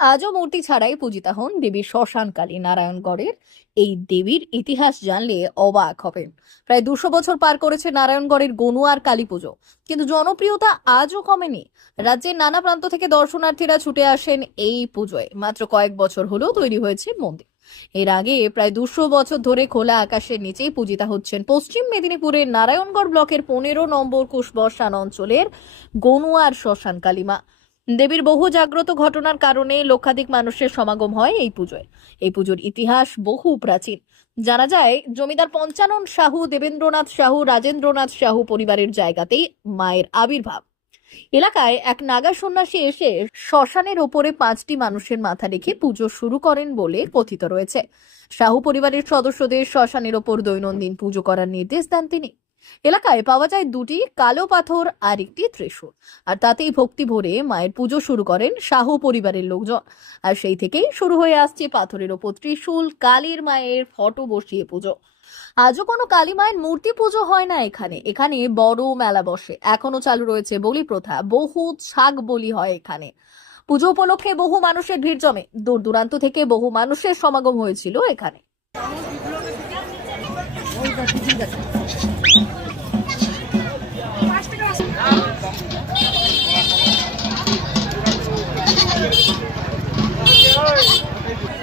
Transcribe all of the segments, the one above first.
আজও মূর্তি ছাড়াই পূজিতা হন দেবী শ্মশানকালী নারায়ণগড়ের। এই দেবীর ইতিহাস জানলে অবাক হবেন। প্রায় দুশো বছর পার করেছে নারায়ণগড়ের গনুয়ার কালী পুজো। কিন্তু জনপ্রিয়তা আজও কমেনি। রাজ্যের নানা প্রান্ত থেকে দর্শনার্থীরা ছুটে আসেন এই পুজোয়। মাত্র কয়েক বছর হলেও তৈরি হয়েছে মন্দির। এর আগে প্রায় দুশো বছর ধরে খোলা আকাশের নিচেই পূজিতা হচ্ছেন পশ্চিম মেদিনীপুরের নারায়ণগড় ব্লকের পনেরো নম্বর কুশবর্ষান অঞ্চলের গনুয়ার শ্মশান কালীমা দেবীর বহু জাগ্রত ঘটনার কারণে লক্ষাধিক মানুষের সমাগম হয় এই পুজোয়। এই পুজোর ইতিহাস বহু প্রাচীন। জানা যায়, জমিদার পঞ্চানন সাহু, দেবেন্দ্রনাথ সাহু, রাজেন্দ্রনাথ সাহু পরিবারের জায়গাতেই মায়ের আবির্ভাব। এলাকায় এক নাগা সন্ন্যাসী এসে শ্মশানের ওপরে পাঁচটি মানুষের মাথা রেখে পুজো শুরু করেন বলে কথিত রয়েছে। সাহু পরিবারের সদস্যদের শ্মশানের ওপর দৈনন্দিন পুজো করার নির্দেশ দেন তিনি। এলাকায় পাওয়া যায় দুটি কালো পাথর আর একটি ত্রিশূল। আর তাতেই ভক্তি ভরে মায়ের পুজো শুরু করেন শাহু পরিবারের লোকজন। আর সেই থেকেই শুরু হয়ে আসছে পাথরের ওপর ত্রিশূল, কালীর মায়ের ফটো বসিয়ে পুজো। আজও কোনো কালী মায়ের মূর্তি পুজো হয় না এখানে। এখানে বড় মেলা বসে। এখনও চালু রয়েছে বলি প্রথা। বহু শাক বলি হয় এখানে। পুজো উপলক্ষে বহু মানুষের ভিড় জমে। দূর দূরান্ত থেকে বহু মানুষের সমাগম হয়েছিল এখানে।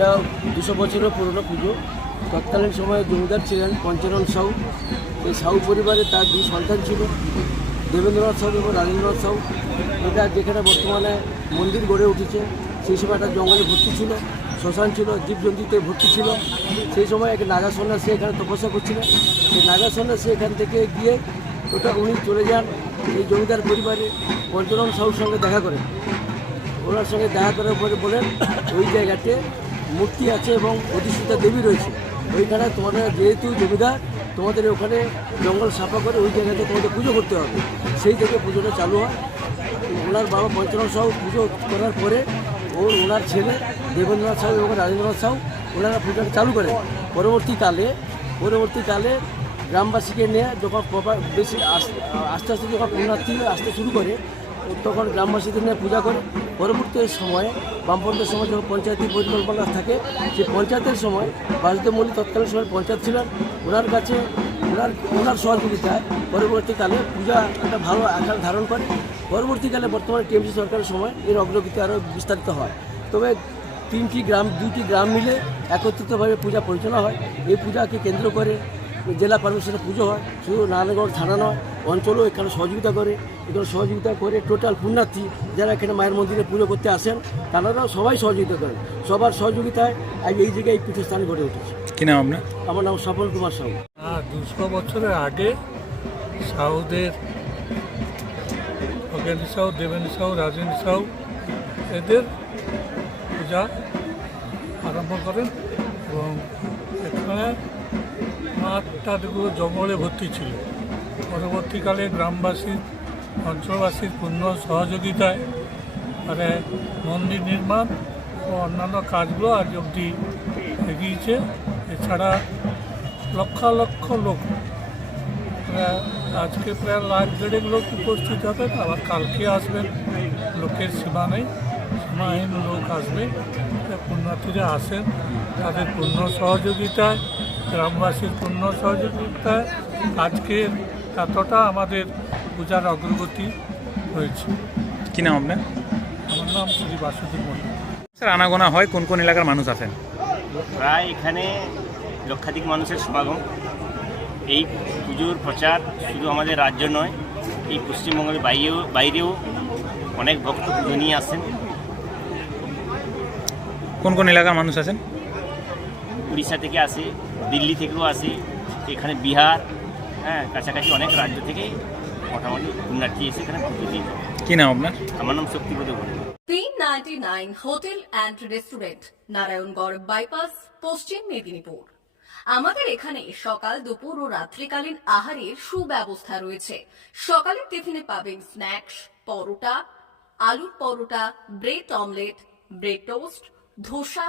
এটা দুশো বছরের পুরনো পুজো। তৎকালীন সময়ে জমিদার ছিলেন পঞ্চানন সাহু এই সাহু পরিবারে তার দুই সন্তান ছিল, দেবেন্দ্রনাথ সাহু এবং রাজেন্দ্রনাথ সাহু এটা যেখানে বর্তমানে মন্দির গড়ে উঠেছে, সেই সময় একটা জঙ্গলে ভর্তি ছিল, শ্মশান ছিল, জীবজন্তুতে ভর্তি ছিল। সেই সময় এক নাগা সন্ন্যাসী এখানে তপস্যা করছিলেন সেই নাগা সন্ন্যাসী এখান থেকে গিয়ে ওটা উনি চলে যান এই জমিদার পরিবারে পঞ্চানন সাহুর সঙ্গে দেখা করেন। ওনার সঙ্গে দেখা করার পরে বলেন, ওই জায়গাতে মূর্তি আছে এবং অধিষ্ঠিতা দেবী রয়েছে। ওইখানে তোমাদের যেহেতু জমিদার তোমাদের ওখানে জঙ্গল সাফা করে ওই জায়গাতে তোমাদের পুজো করতে হবে। সেই থেকে পুজোটা চালু হয়। ওনার বাবা পঞ্চানন সাহু পুজো করার পরে ওর ওনার ছেলে দেবেন্দ্রনাথ সাহু এবং রাজেন্দ্রনাথ সাহু, ওনারা পুজোটা চালু করেন পরবর্তীকালে পরবর্তীকালে গ্রামবাসীকে নিয়ে যখন প্রপার- বেশি আস- আস্তে আস্তে যখন পুণ্যার্থী আসতে শুরু করে, তখন গ্রামবাসীদের নিয়ে পূজা করে। পরবর্তী সময়ে, বামপন্থের সময় যখন পঞ্চায়েতি পরিকল্পনা থাকে, সেই পঞ্চায়েতের সময় বাসুদেব মল্লিক তৎকালীন সময় পঞ্চায়েত ছিলেন, ওনার কাছে, ওনার ওনার সহযোগিতায় পরবর্তীকালে পূজা একটা ভালো আকার ধারণ করে। পরবর্তীকালে বর্তমানে টিএমসি সরকারের সময় এর অগ্রগতি আরও বিস্তারিত হয়। তবে তিনটি গ্রাম, দুইটি গ্রাম মিলে একত্রিতভাবে পূজা পরিচালনা হয়। এই পূজাকে কেন্দ্র করে জেলা পারমিশনে পুজো হয় শুধু নারায়ণগড় থানা নয় অঞ্চলও এখানে সহযোগিতা করে। এখানে সহযোগিতা করে টোটাল পুণ্যার্থী যারা এখানে মায়ের মন্দিরে পুজো করতে আসেন তারাও সবাই সহযোগিতা করেন। সবার সহযোগিতায় আজ এই জায়গায় এই পীঠস্থান গড়ে উঠেছে। কি নাম আপনার? আমার নাম সফল কুমার সাহু। হ্যাঁ দুশো বছরের আগে সাউদের অজ্ঞানী সাউ দেবেন্দ্র সাউ রাজেন্দ্র সাউ এদের পূজা আরম্ভ করেন এবং এখানে মাঠ টাটগুলো জঙ্গলে ভর্তি ছিল। পরবর্তীকালে গ্রামবাসী অঞ্চলবাসীর পূর্ণ সহযোগিতায় মানে মন্দির নির্মাণ ও অন্যান্য কাজগুলো আজ অবধি এগিয়েছে। এছাড়া লক্ষ লক্ষ লোক আজকে প্রায় লাখ দেড়েক লোক উপস্থিত হবেন, আবার কালকে আসবেন। লোকের সীমা নেই, সীমাহীন লোক আসবে পুণ্যার্থীরা আসেন। তাদের পূর্ণ সহযোগিতায় গ্রামবাসীর পূর্ণ সহযোগিতায় আজকে এতটা আমাদের পূজার অগ্রগতি হয়েছে। কি নাম আপনার? আমার নাম শ্রী বাসুদেব মন্ডল স্যার আনাগোনা হয় কোন কোন এলাকার মানুষ আছেন? প্রায় এখানে লক্ষাধিক মানুষের সমাগম। এই পুজোর প্রচার শুধু আমাদের রাজ্য নয় এই পশ্চিমবঙ্গের বাইরেও বাইরেও অনেক ভক্ত পুজো নিয়ে আসেন কোন কোন এলাকার মানুষ আছেন? উড়িষ্যা থেকে আসে দিল্লি থেকেও আসে এখানে বিহার হ্যাঁ কাছাকাছি অনেক রাজ্য থেকে মোটামুটি পুণ্যার্থী এসে এখানে পুজো দিয়ে যায়। কি নাম আপনার? আমার নাম ninety nine hotel and restaurant Narayangarh bypass Paschim Medinipur. আমাদের এখানে সকাল দুপুর ও রাত্রিকালীন আহারের সুব্যবস্থা রয়েছে। সকালের টিফিনে পাবেন স্ন্যাক্স পরোটা আলুর paratha bread omelette bread toast dosa